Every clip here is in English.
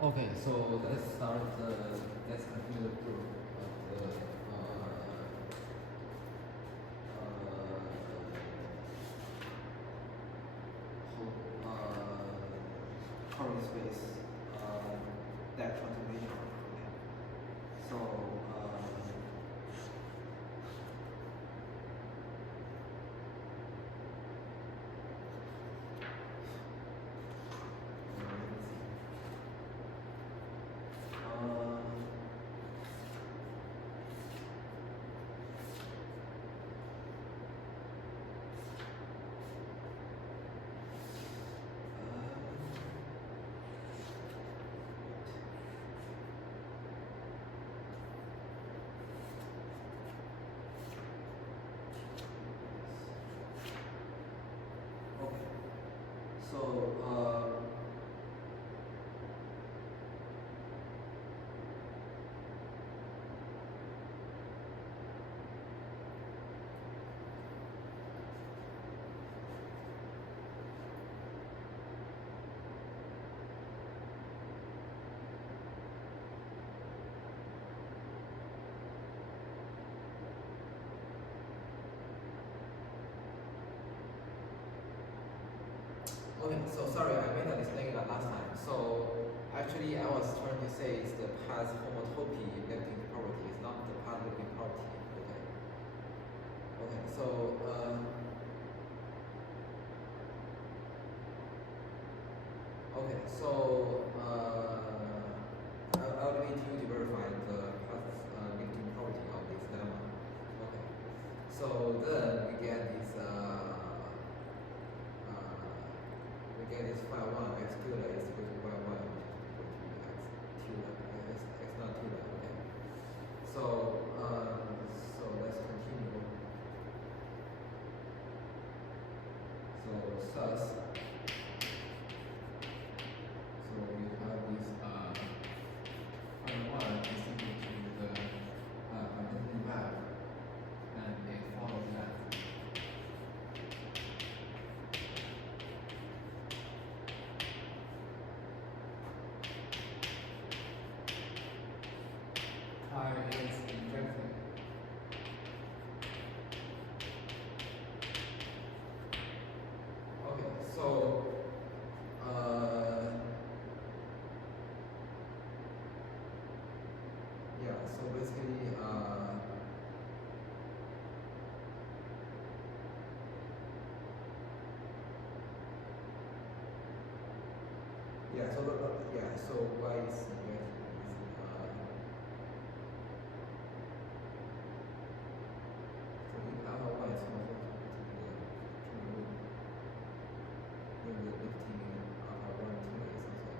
Okay, so let's continue the proof of the whole current space that transformation. Okay, so okay, so sorry, I made a mistake last time. So actually, I was trying to say it's the path homotopy lifting property, it's not the path lifting property. Okay. Okay, so okay, so I'll need you to verify the path lifting property of this lemma. Okay. So then we get this phi 1 x tilde is equal to y 1 which is equal to x tilde x not tilde. Okay. So so let's continue. So thus so we have this phi 1 is equal to the identity map and it follows that. Pi is injected. Okay, so yeah, so basically yeah, so yeah, so y is injected so if alpha y is also then the lifting alpha 1 2 is also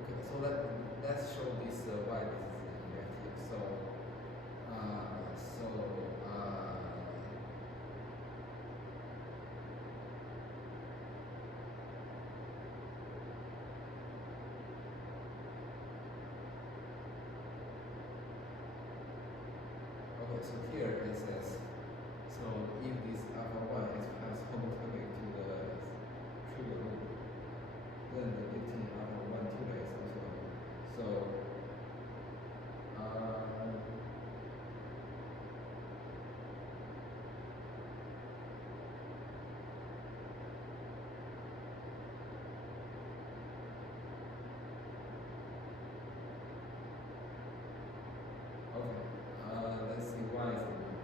okay, so let's show this y this is injective. So okay, so here it says so if this alpha 1 is perhaps homotopy to the trivial loop, then the lifting alpha 1 2 is also so okay, let's see why is it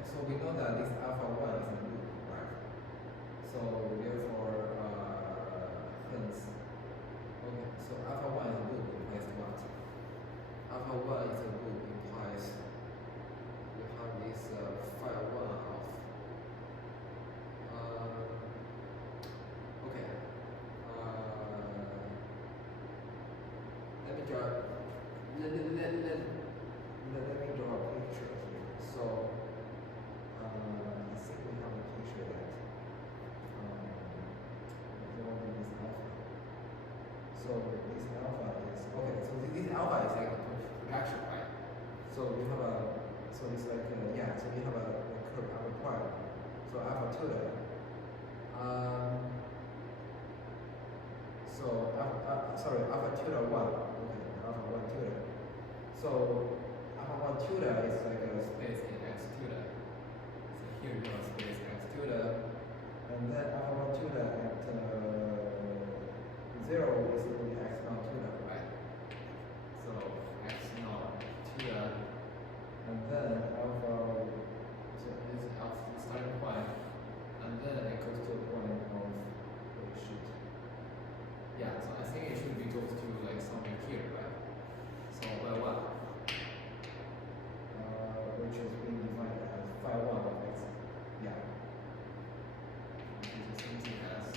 Okay, so we know that this alpha 1 is a loop, right? So therefore, hence, okay, so alpha 1 is a loop implies what? Alpha 1 is a loop implies we have this phi 1 of, okay, let me draw, let me draw a picture here. So, I think we have a picture that involving this alpha. So this alpha is okay. So this alpha is like a projection, right? So we have a so it's like yeah. So we have a curve alpha prime. So alpha tilde. So sorry, alpha tilde 1. Okay, alpha 1 tilde. So alpha 1 tilde is like a space in x tilde. So here you have space x tilde, and then alpha 1 tilde at 0 is equal to x naught tilde, right? So x naught tilde, and then alpha, so this is alpha starting point, and then it goes to a point of, oh shoot. Yeah, so I think it should be goes to like somewhere here, right? So by what? Which is being defined as phi 1 of x. Yeah. Which is the same thing as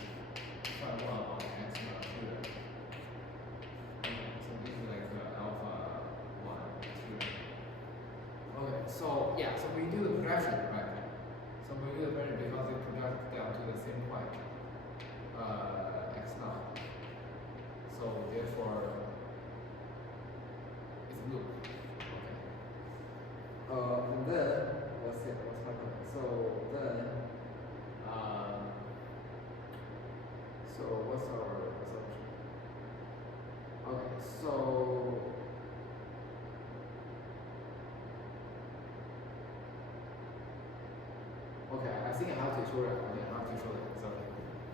phi 1 of x naught tilde. Okay, so this is like alpha 1, 2. Okay, so yeah, so we do the projection, right? So we do the projection because it projects down to the same point, x naught. So therefore, it's a loop. Okay. And then what's happening? So then, so what's our assumption? Okay, so okay, I think I have to show that. I have to show that. So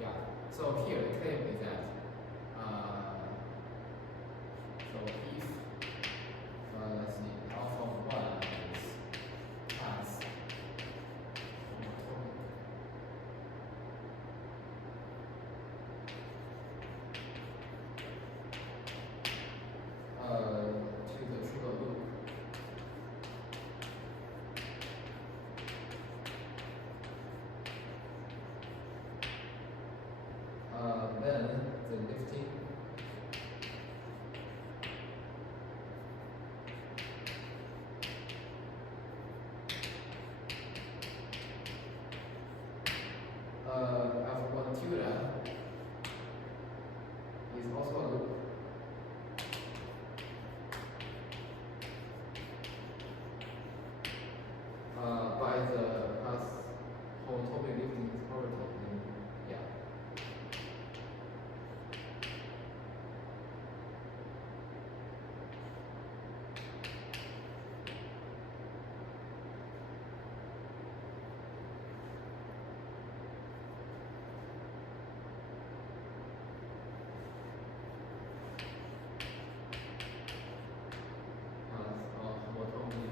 yeah. So here the claim is that so if let's see, alpha 1 is class homotopy, to the triple loop, then the lifting alpha 1 tilde is also a loop. By the class homotopy lifting property. Yeah. Homotopy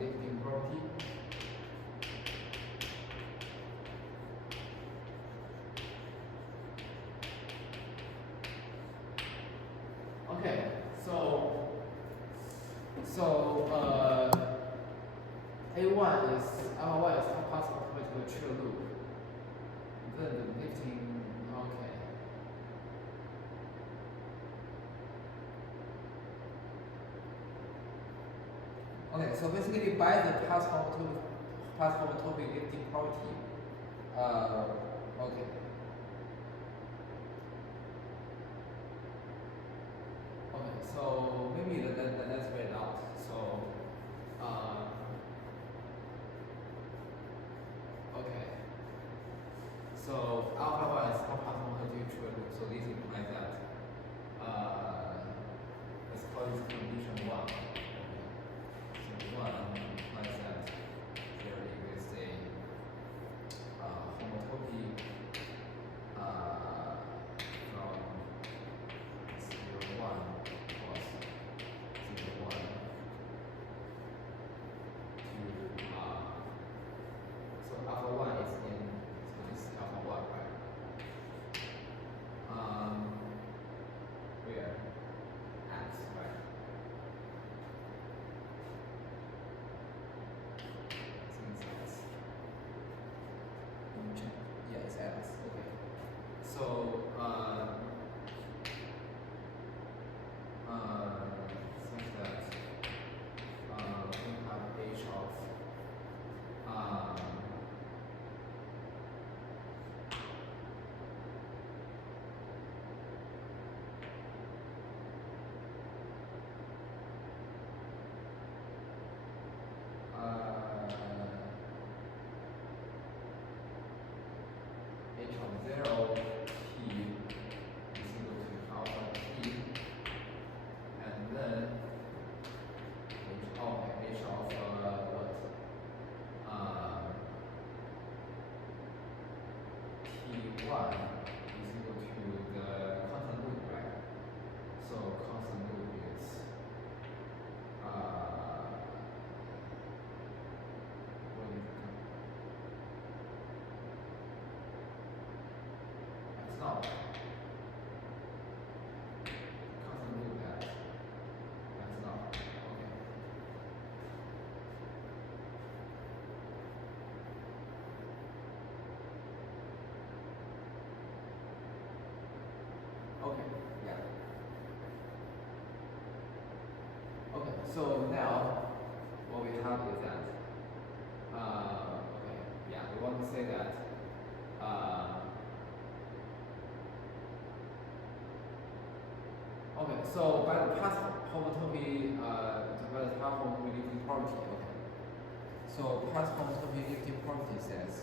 lifting property. Okay, so A1 is alpha 1 is half pass approach to a triple loop. Then the lifting, okay. Okay, so basically by the pass homotopy lifting property, okay. Okay, so maybe let's write it out. So, okay. So alpha 1 is half pass homotopy true loop. So this implies that let's call this condition 1. So 1 implies that there is a homotopy from 0, 1 plus 0, 1. alpha 1 is in, so this is alpha 1, right? Where? X, right? Since X. Yeah, it's X, okay. So, such that we have h of h of 0 t is equal to alpha t, and then h of what? T1 is equal to the constant loop, right? So constant loop is what is it? That's not constant loop. That's not okay. Okay, yeah. Okay, so now what we have is that, okay, yeah, we want to say that, okay, so by the path homotopy, by the path homotopy property, okay. So path homotopy lifting property says,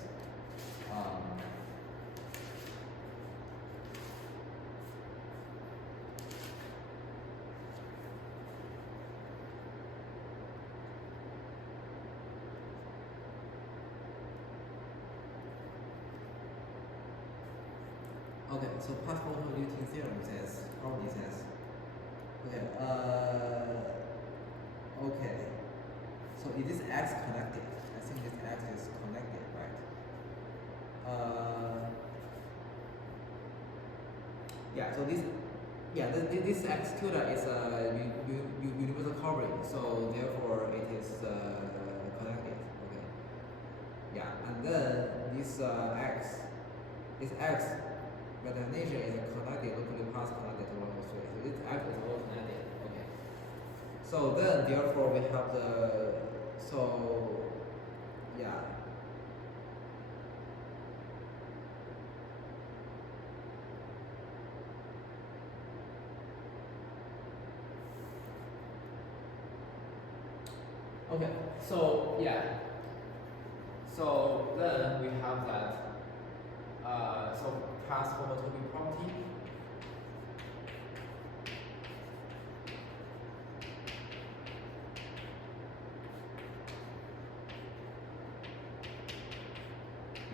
okay, so path homotopy lifting theorem says, property says, okay, okay, so it is X connected. I think this X is connected, right? Yeah, so this, yeah, this X tilde is a universal covering, so therefore it is connected. Okay. Yeah, and then this X, by definition is connected locally path connected to local street. So this X is all connected. Okay. So then therefore we have the, so yeah. Okay, so yeah. So then we have that, so path homotopy property.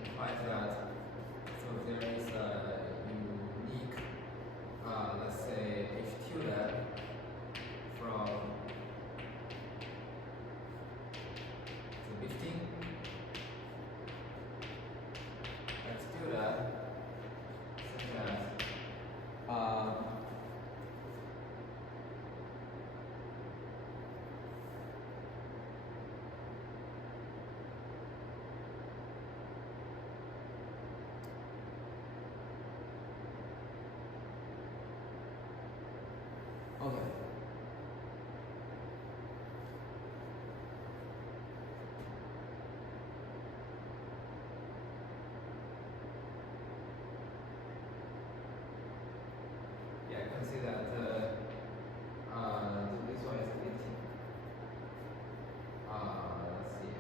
Implies that, so there is a unique, let's say h tilde from the lifting x tilde such as okay. Yeah, I can see that this one is 18. Let's see.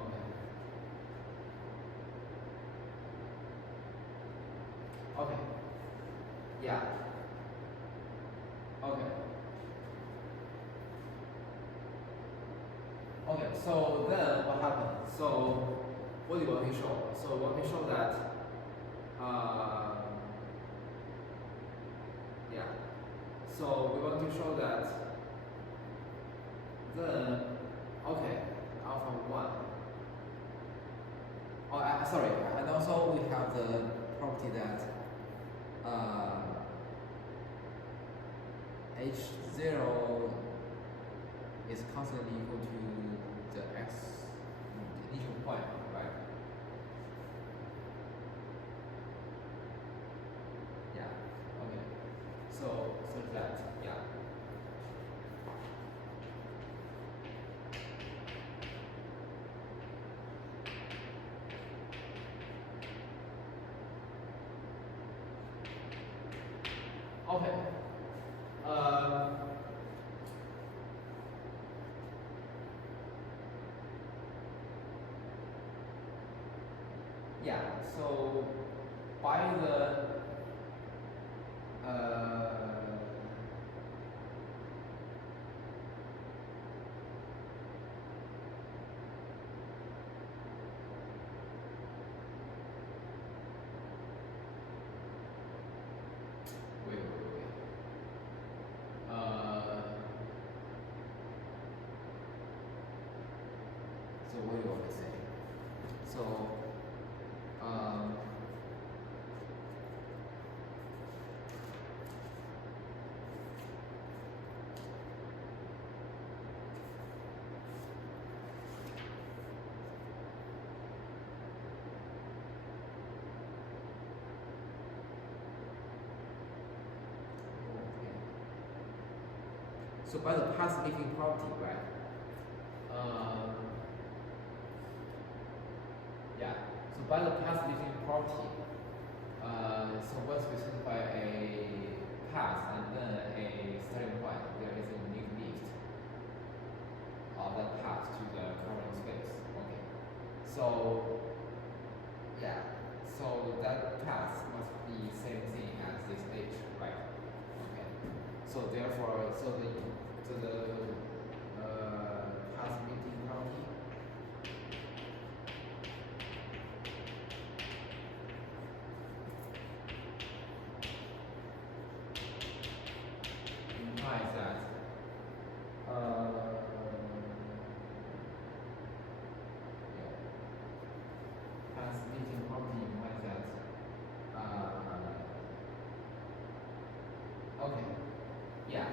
Okay. Okay. Yeah. Okay. Okay. So then what happened? So what do you want me to show? So we want me to show that. Yeah. So we want to show that then, okay, alpha 1. Oh, sorry, and also we have the property that H0 is constantly equal to the x initial point, right? Yeah, okay. So such that, yeah. Okay. Yeah, so by the wait. So what do you want to say? So so by the path leaving property, right? Yeah. So by the path leaving property, so once we specify a path and then a starting point, there is a unique list of that path to the current space. Okay. So yeah. So that path must be same thing as this H, right? Okay. So therefore, so the path meeting property implies that path meeting property implies that okay, yeah.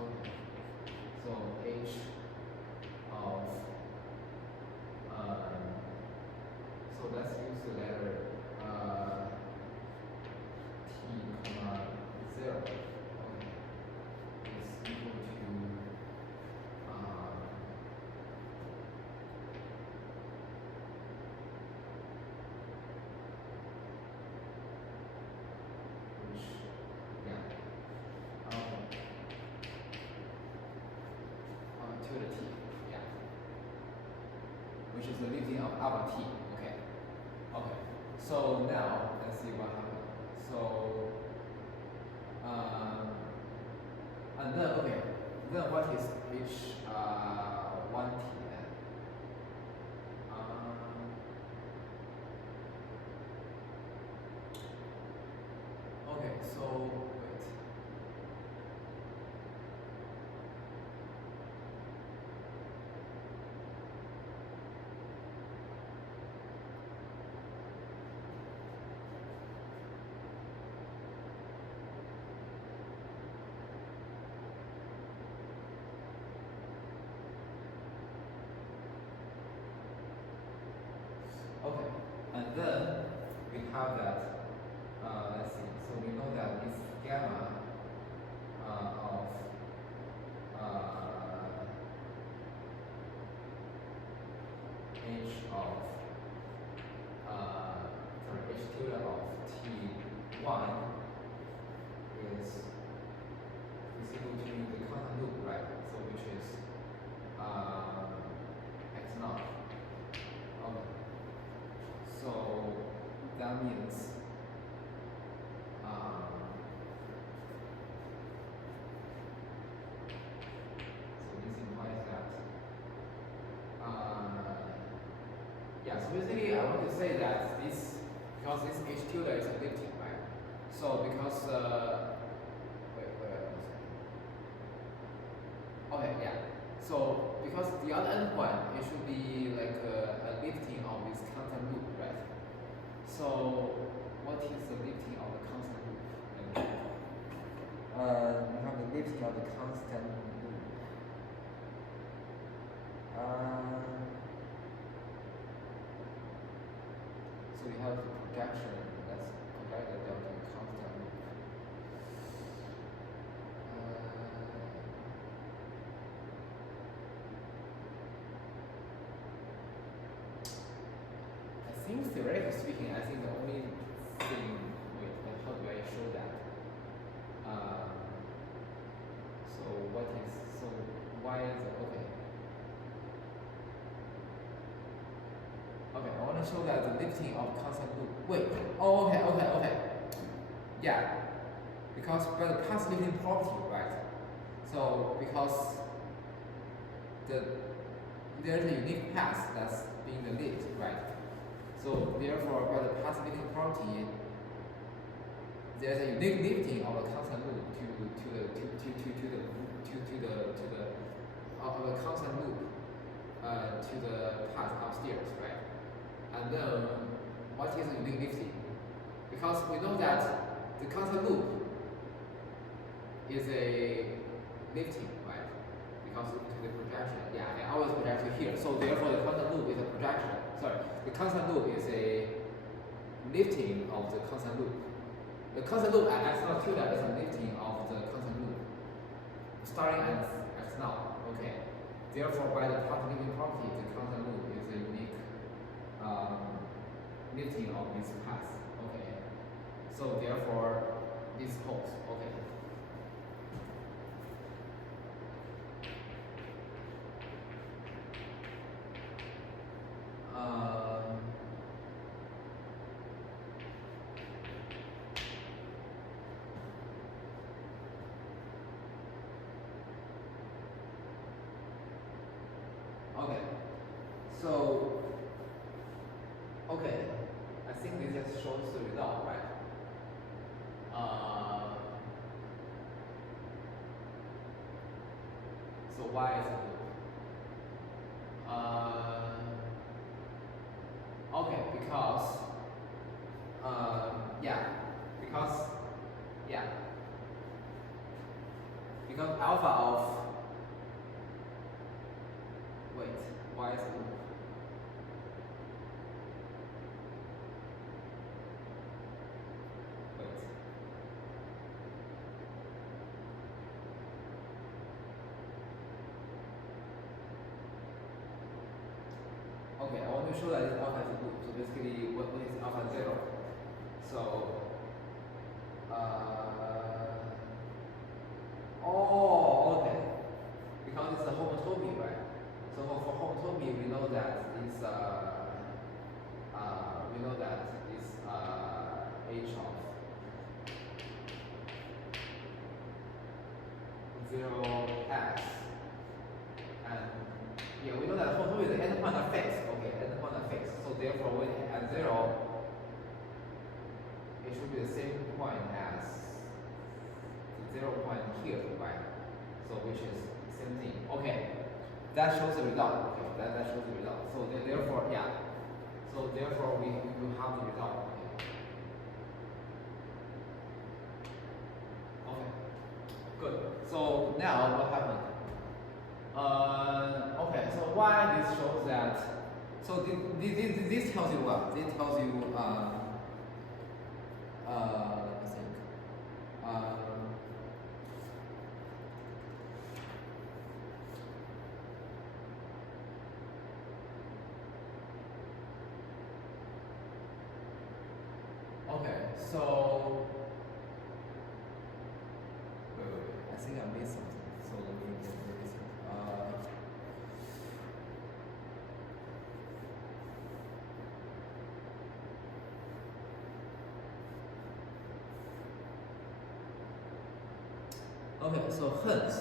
Okay. So H of so let's use the letter T comma 0. Okay. Is equal to which yeah. To the T, yeah. Which is the lifting of alpha T. Okay. Okay. So now let's see what happens. So and then okay. Then what is H 1 T then? Okay, so wait. Okay, and then we have that. Let's see. So we know that this gamma of H of sorry, H tilde of T1 is equal to the constant loop, right? So which is x naught. Okay. So that means so this implies that yeah, so basically I want to say that this, because this H tilde is a lifting, right? So because wait, okay, yeah. So because the other endpoint, it should be like a lifting of this constant loop, right? So what is the lifting of the constant loop? You have the lifting of the constant loop. So we have the projection that's projected down to the constant loop. I think theoretically speaking, I think the only thing, wait, how do I show that? So what is, so why is it, okay. Okay, I want to show that the lifting of constant loop. Wait, oh, okay. Yeah, because by the path lifting property, right? So because there's a unique path that's being the lift, right? So therefore, by the path lifting property, there's a unique lifting of a constant loop of a constant loop to the path upstairs, right? And then what is unique lifting? Because we know that the constant loop is a lifting, right? Because to the projection, yeah, I always project to here. So therefore, the constant loop is a projection. Sorry, the constant loop is a lifting of the constant loop. The constant loop at x naught tilde is a lifting of the constant loop, starting at x naught. Okay. Therefore, by the path lifting property, the constant loop is a unique lifting of this path. Okay. So therefore, this holds. Okay. Okay. So, okay, I think this just shows the result, right? So why is it loop? Okay, because because alpha of, wait, why is it loop? Wait. Okay, I want to show that this alpha is a loop. So basically, what is alpha 0? So, oh, okay. Because it's a homotopy, right? So for homotopy, we know that it's h of 0x, and yeah, we know that homotopy is the endpoint of fixed. Okay, endpoint of fixed. So therefore, when at 0, it should be the same point as the 0 point here, right? So which is same thing. Okay, that shows the result. Okay, that shows the result. So therefore, yeah. So therefore, we will have the result. Okay. Good. So now what happened? Okay. So why this shows that? So this tells you what? This tells you let me think. Okay, so wait, I think I missed something. So let me think. Okay, so hence,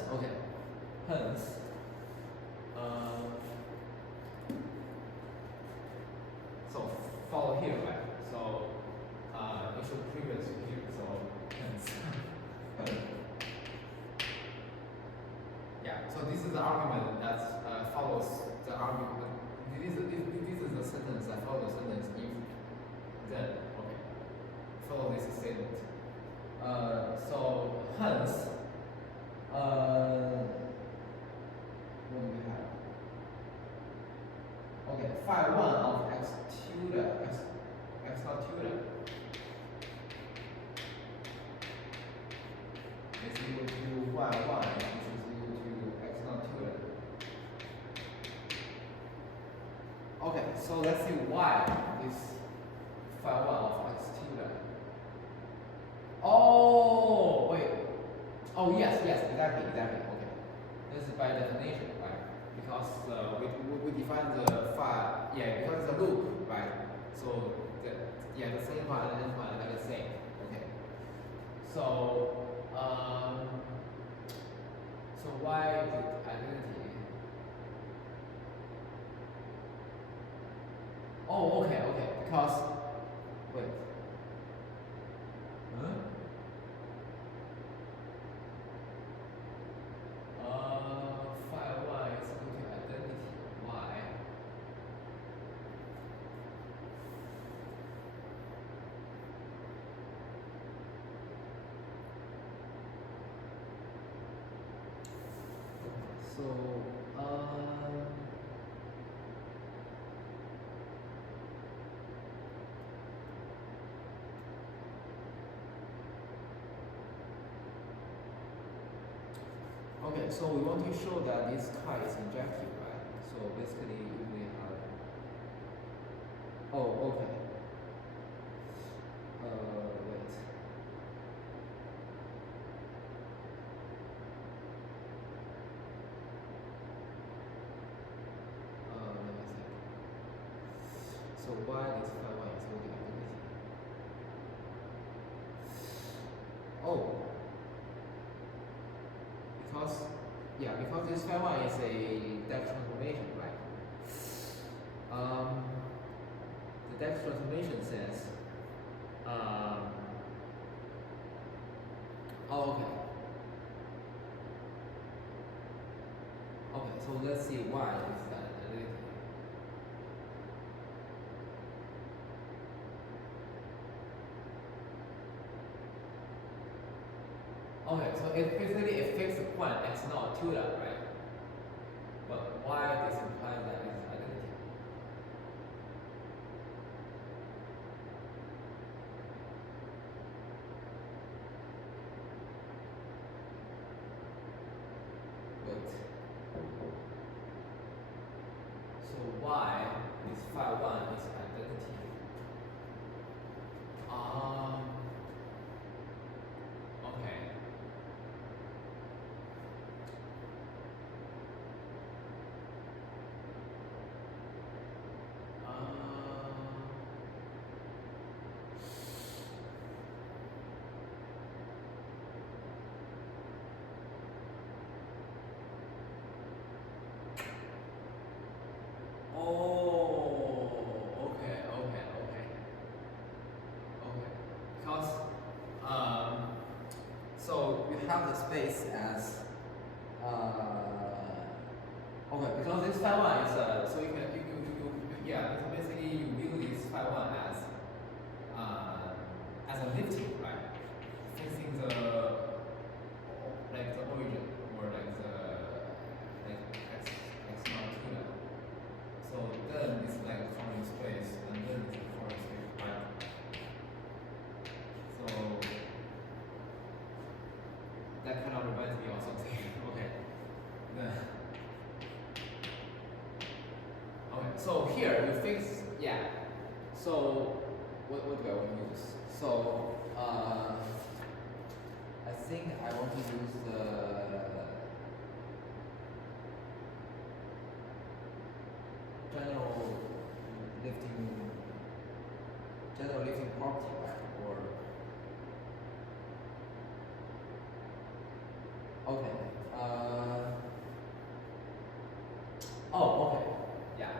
so follow here, right? So it should previous here. So argument that follows the argument. This is the sentence that follows the sentence if then. Okay. Follow this statement. So hence, what do we have? Okay, phi 1 of x tilde x not tilde is equal to phi 1 which is equal to x not tilde. Okay, so let's see why this phi 1 of x tilde. Oh wait. Oh yes, exactly. Okay, this is by definition, right? Because we define the phi, because it's a loop, right? So the same one and this one are the same. Okay. So so why the identity? Oh, okay. Because wait. Huh? Phi 1 is equal to identity. Why? So okay, so we want to show that this chi is injective, right? So basically we have okay. Wait. Let me think. So why this phi 1 is equal to identity? Oh. Because this phi 1 is a depth transformation, right? The depth transformation says, okay. Okay, so let's see why this is identity. Okay, so basically it fixed the point x not tilde, right? But why this implies that it's identity? Wait. So why this phi 1 is identity? Okay. Because so you have the space as okay, because this phi 1 is so you can so basically you view this phi 1 as a lifting, right? Fixing the origin or x not tilde. So then it's like Corner space and then it's a Corner space, right? So that kind of reminds me of something. Okay. Okay, so here you fix so what do I want to use? So I think I want to use the general lifting property, right? Or okay. Okay. Yeah.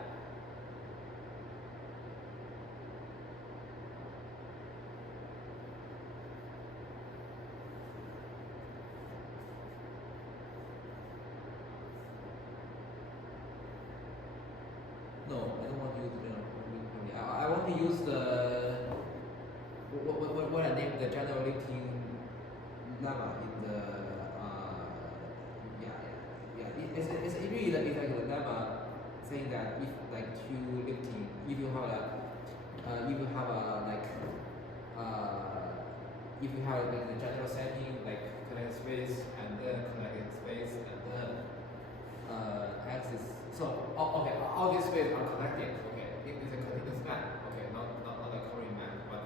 if you have like the general setting like connected space and then connected space and then axis. So okay, all these spaces are connected. Okay, it is a continuous map. Okay, not a covering map, but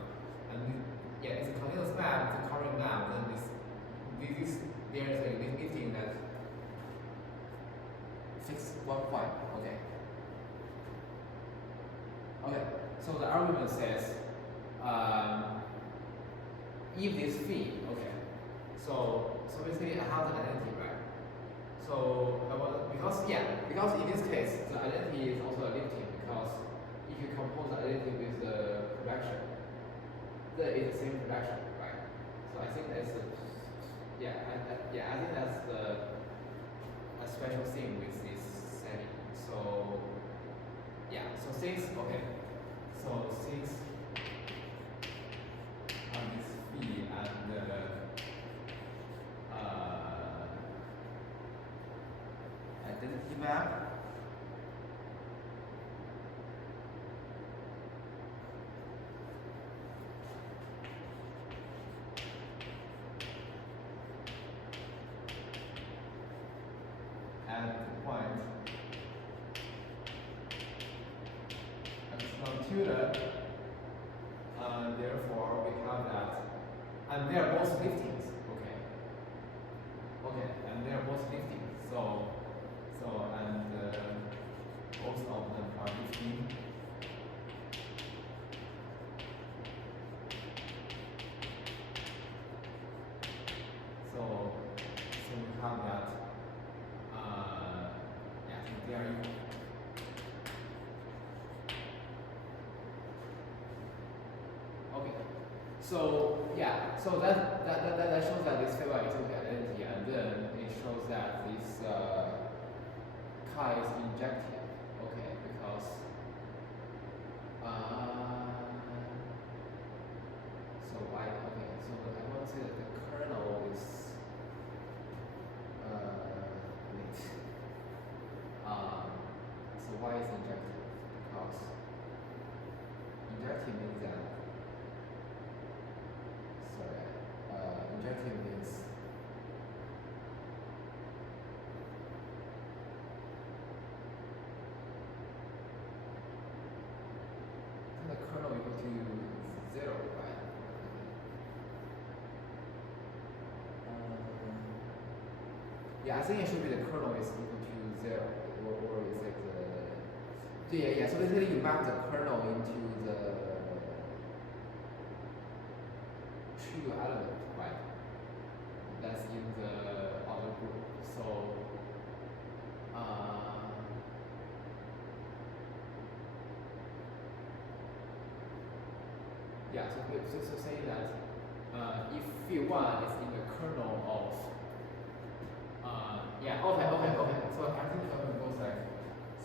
yeah, it's a continuous map. It's a covering map. Then this there is a lifting that fix one point. Okay. Okay. So the argument says, if this phi, okay. So basically I have the identity, right? So I want because in this case the identity is also a lifting because if you compose the identity with the projection, that is the same projection, right? So I think that's I think that's a special thing with this setting. So since this phi and identity map at the point epsilon tilde, therefore we have that, and they are both liftings, and they are both liftings, so and both of them are lifting. So we have that. They are equal. Okay. So that shows that this favor is okay identity, and then it shows that this chi is injective. Okay, because so why? Okay, so I want to say that the kernel is wait. So why is injective? Because injective means that injective means the kernel equal to 0, right? I think it should be the kernel is equal to 0, or is it so basically you map the kernel into the true element, right? That's in the other group. So so say that if phi1 is in the kernel of okay. So I think it goes like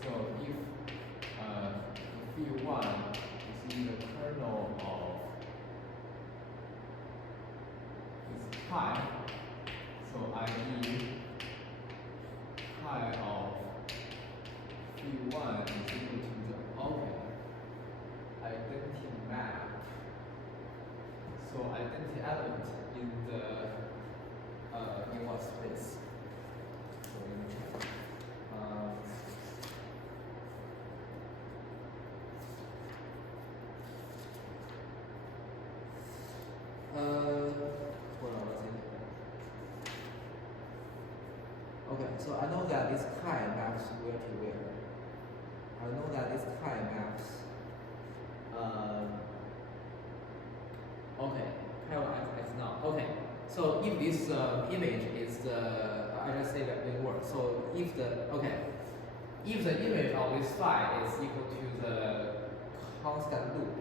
so if phi1 is in the kernel of is chi, so i.e. chi of phi1 is equal to the identity map. So identity element in the in what space? So let me check. Hold on, what's it? Okay, so I know that this chi maps where to where. I know that this chi maps. Okay, chi of x now. Okay, so if this image is the, I just say that in words. So if the image of this phi is equal to the constant loop,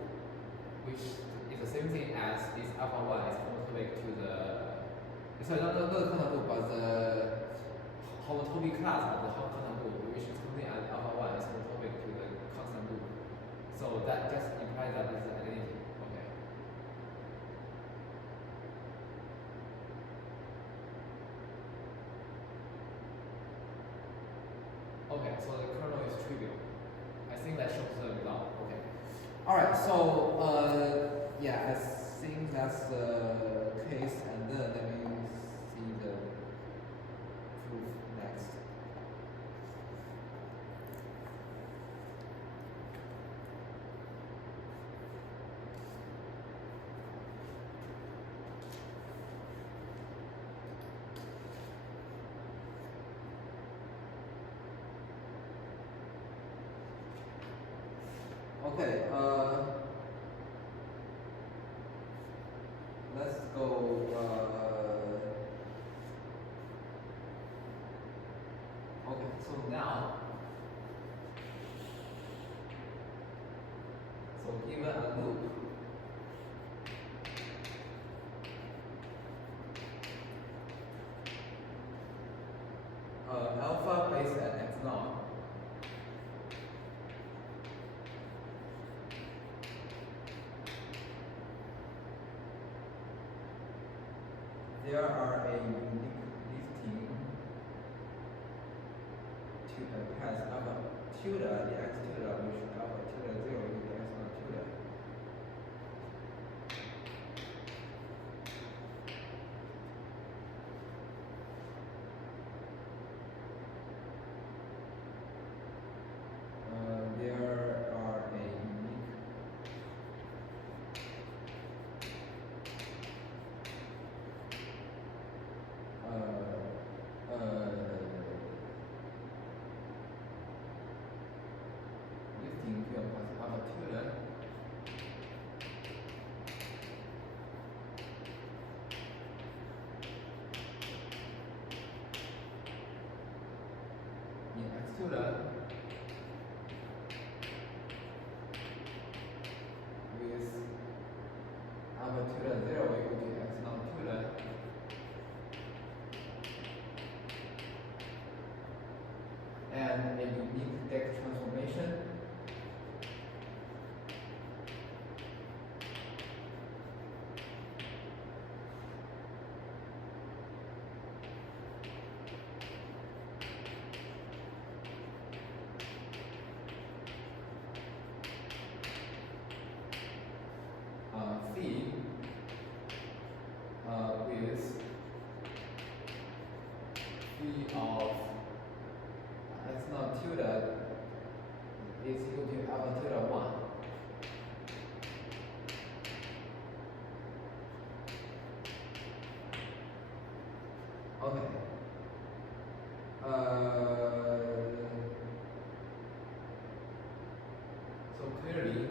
which is the same thing as this alpha 1 is homotopy to the, sorry, not the constant loop, but the homotopy class of the constant loop, which is something as alpha 1 is homotopy to the constant loop. So that just implies that this is identity. Okay, so the kernel is trivial. I think that shows the result. Okay. Alright, so I think that's the Okay, let's go, okay, so now, so given a loop, alpha based at x naught, there are a unique lifting to the path alpha tilde, the x tilde, which alpha tilde 0 equals the x naught tilde. There are a unique lifting to a path alpha tilde in x tilde with alpha tilde 0 equal to x naught tilde, and a unique deck transformation phi with phi of x naught tilde is equal to alpha tilde 1. Okay. So clearly,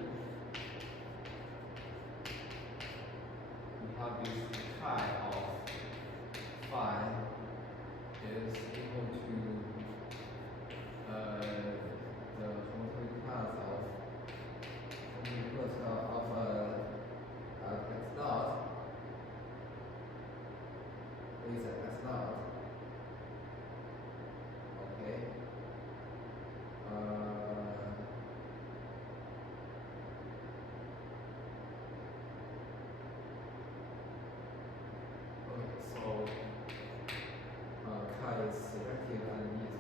we have this chi of phi is equal to the homotopy class of x naught is x naught. Okay. Okay, so chi is surjective and is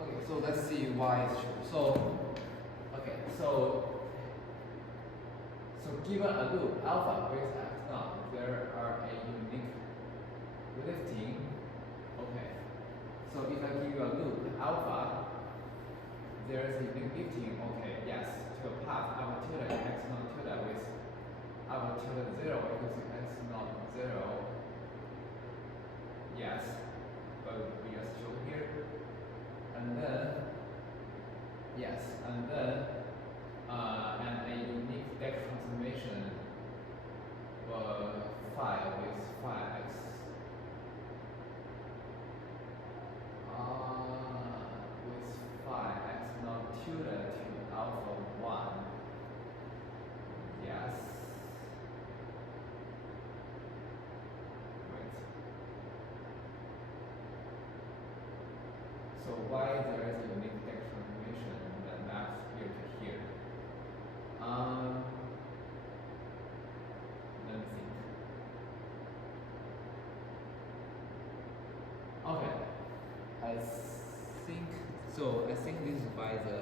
okay, so let's see why it's true. So, okay, so given a loop alpha with x naught, there are a unique lifting. Okay, so if I give you a loop alpha, there is a unique lifting. Okay, yes, to a path alpha tilde x naught tilde with alpha tilde 0 equals to x naught 0. Yes, but we just show here. And then, yes, and then, and a unique deck transformation phi with phi x with phi x naught tilde to alpha 1. Yes. Wait. So why there is a unique deck transformation that maps here to here? Let me think. Okay, I think this is by the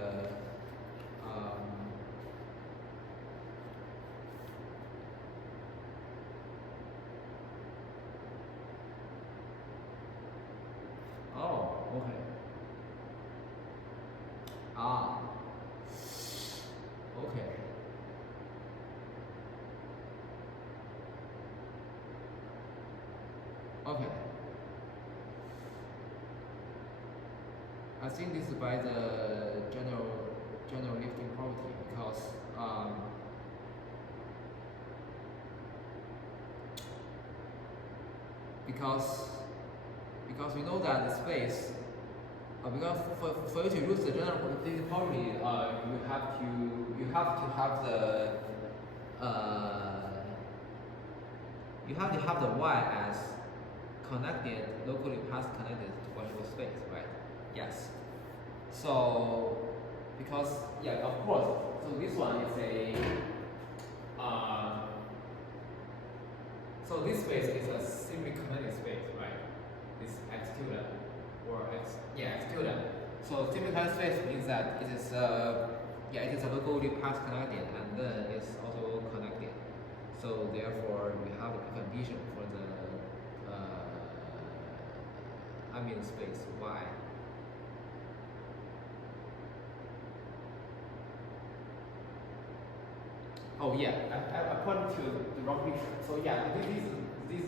oh, okay. Okay. Okay. I think this is by the general lifting property because we know that the space because for you to use the general lifting property you have to have the you have to have the y as connected locally path connected to virtual space, right? Yes. So because yeah, of course. So this one is so this space is a semi-connected space, right? This X student or X student. So semi-connected space means that it is it is a locally path connected and then it's also connected. So therefore we have a condition for the ambient space Y. Oh yeah, I pointed to the wrong picture. So yeah, this